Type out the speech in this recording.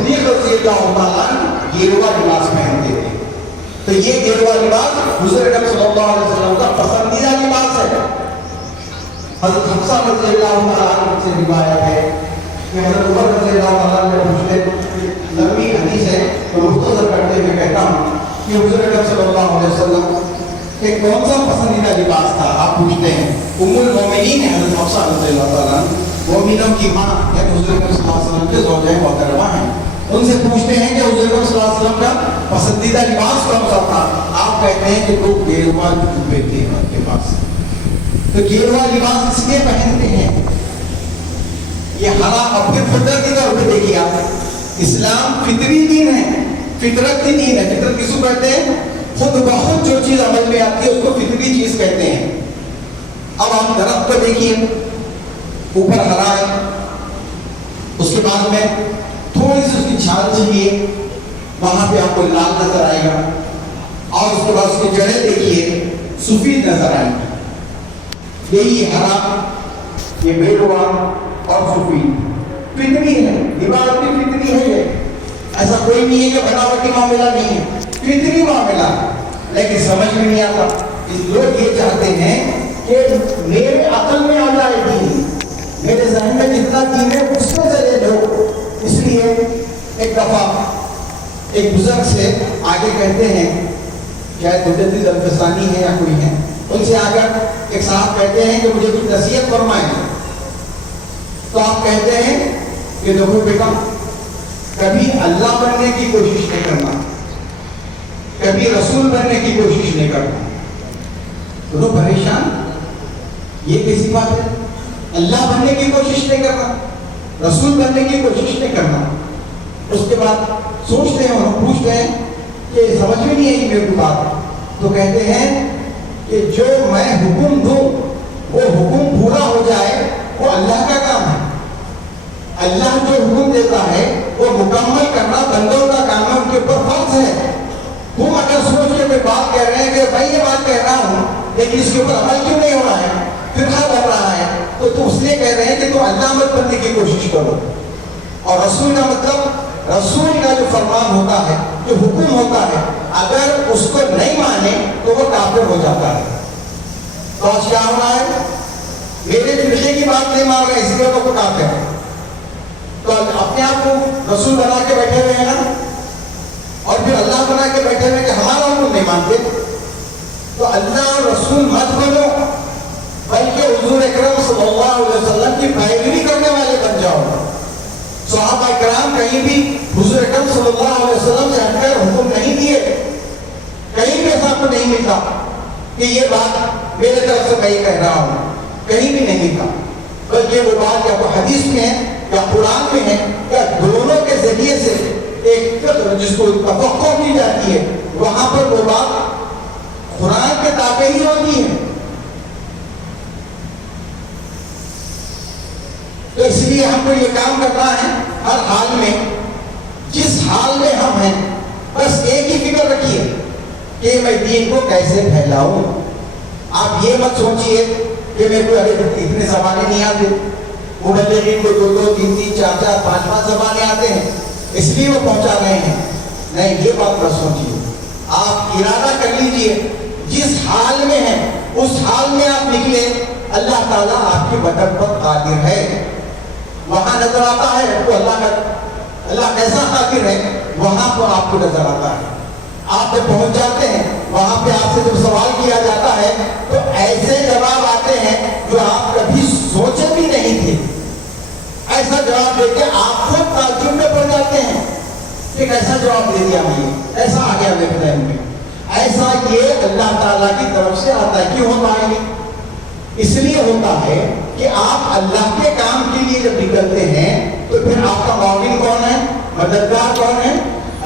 صدیق رضی اللہ تعالیٰ گیروا لباس پہنتے تھے. تو یہ گیروا لباس حضور اکرم صلی اللہ علیہ وسلم کا پسندیدہ لباس ہے. حضرت حفصہ رضی اللہ تعالیٰ عنہ سے روایت ہے کہ حضرت عمر رضی اللہ تعالیٰ نے پوچھتے, لمبی حدیث ہے تو مختصر کرتے ہوئے کہتا ہوں کہ حضور اکرم صلی اللہ علیہ وسلم کہ کون سا پسندیدہ لباس تھا. آپ پوچھتے ہیں ام المومنین حضرت حفصہ رضی اللہ تعالیٰ مومنوں کی ماں ہے, حضور اکرم صلی اللہ علیہ وسلم کے زوجہ محترمہ ہیں. ان سے پوچھتے ہیں کہ حضور اکرم صلی اللہ علیہ وسلم کا پسندیدہ لباس کون سا تھا. آپ کہتے ہیں کہ وہ گیروا جوبے تھے ان کے پاس. تو گیروا لباس اس لیے پہنتے ہیں, یہ حرام. اب پھر فطرت کی طرف دیکھیے آپ, اسلام فطری دین ہے, فطرت کی دین ہے. فطرت کس کو کہتے ہیں؟ خود بخود جو چیز عمل میں آتی ہے اس کو فطری چیز کہتے ہیں. اب آپ درخت کو دیکھیے, اوپر ہرا ہے, اس کے بعد میں تھوڑی سی اس کی چھال چاہیے, وہاں پہ آپ کو لال نظر آئے گا, اور اس کے بعد اس کی جڑیں دیکھیے سفید نظر آئے گی. یہی ہرا, یہ بیلوا اور سفید فطری ہے. لباس بھی فطری ہے, یہ ایسا کوئی نہیں ہے کہ بناوٹی معاملہ نہیں ہے, فطری معاملہ. لیکن سمجھ میں نہیں آتا. اس لوگ یہ چاہتے ہیں کہ میرے عقل میں آ جائے دین, میرے ذہن میں جتنا دین ہے اس میں چلے لو. اس لیے ایک دفعہ ایک بزرگ سے آگے کہتے ہیں, شاید مجدد الفسانی ہے یا کوئی ہے, ان سے آ کر ایک صاحب کہتے ہیں کہ مجھے کچھ نصیحت فرمائیں. تو آپ کہتے ہیں کہ دیکھو بیٹا, کبھی اللہ بننے کی کوشش نہیں کرنا, کبھی رسول بننے کی کوشش نہیں کرنا. تو پریشان, یہ کیسی بات ہے؟ اللہ بننے کی کوشش نہیں کرنا, رسول بننے کی کوشش نہیں کرنا. اس کے بعد سوچتے ہیں اور پوچھتے ہیں کہ سمجھ میں نہیں آئی میرے کو بات. تو کہتے ہیں کہ جو میں حکم دوں وہ حکم پورا ہو جائے وہ اللہ کا کام ہے. اللہ جو حکم دیتا ہے وہ مکمل کرنا بندوں کا کام ہے, ان کے اوپر فرض ہے. تم اگر سوچ کے کوئی بات کہہ رہے ہیں کہ بھائی یہ بات کہہ رہا ہوں لیکن اس کے اوپر عمل کیوں نہیں ہو رہا ہے, فرقہ بن رہا ہے, تو تم اس لیے کہہ رہے ہیں کہ تم اللہ مت بننے کی کوشش کرو. اور رسول کا مطلب, رسول کا جو فرمان ہوتا ہے, جو حکم ہوتا ہے, اگر اس کو نہیں مانے تو وہ کافر ہو جاتا ہے. تو آج کیا ہو رہا ہے, میرے فرقے کی بات نہیں مان رہے اس لیے وہ کافر ہے. تو اپنے آپ کو رسول بنا کے بیٹھے ہوئے ہیں نا, اور پھر اللہ بنا کے بیٹھے ہوئے کہ ہمارا حکم نہیں مانتے. تو اللہ اور رسول مت بنو, بلکہ حضور اکرم صلی اللہ علیہ وسلم کی پیروی کرنے والے بن جاؤ. صحابہ کرام کہیں بھی حضور اکرم صلی اللہ علیہ وسلم سے ہٹ کر حکم نہیں دیے, کہیں بھی ایسا کو نہیں ملتا کہ یہ بات میرے طرف سے میں کہہ رہا ہوں, کہیں بھی نہیں ملتا. بلکہ وہ بات یا وہ حدیث میں ہے یا قرآن میں ہے یا دونوں کے ذریعے سے ایک جس کو توقع کی جاتی ہے, وہاں پر وہ بات قرآن کے تابع ہی ہوتی ہے. تو اس لیے ہم کو یہ کام کرنا ہے ہر حال میں, جس حال میں ہم ہیں, بس ایک ہی فکر رکھیے کہ میں دین کو کیسے پھیلاؤں. آپ یہ مت سوچئے کہ میرے کو اتنے زبانیں نہیں آتے, مبلغین کو 2 3 4 5 زبانیں آتے ہیں اس لیے وہ پہنچا رہے ہیں. نہیں, یہ بات مت سوچیے. آپ ارادہ کر لیجئے جس حال میں ہیں اس حال میں آپ نکلے, اللہ تعالیٰ آپ کی مدد پر قادر ہے. وہاں نظر آتا ہے تو اللہ کیسا قادر ہے, وہاں پر آپ کو نظر آتا ہے. آپ جب پہنچ جاتے ہیں وہاں پہ آپ سے جب سوال کیا جاتا ہے تو ایسے جواب آتے ہیں جو آپ کبھی سوچے بھی نہیں تھے. ایسا جواب دے کے آپ خود تعجب میں پڑ جاتے ہیں کہ کیسا جواب دے دیا مجھے, ایسا آ گیا میرے ذہن میں. ایسا یہ اللہ تعالیٰ کی طرف سے آتا ہے. کیوں ہوتا ہے؟ اس لیے ہوتا ہے کہ آپ اللہ کے کام کے لیے جب نکلتے ہیں تو پھر آپ کا معاون کون ہے, مددگار کون ہے؟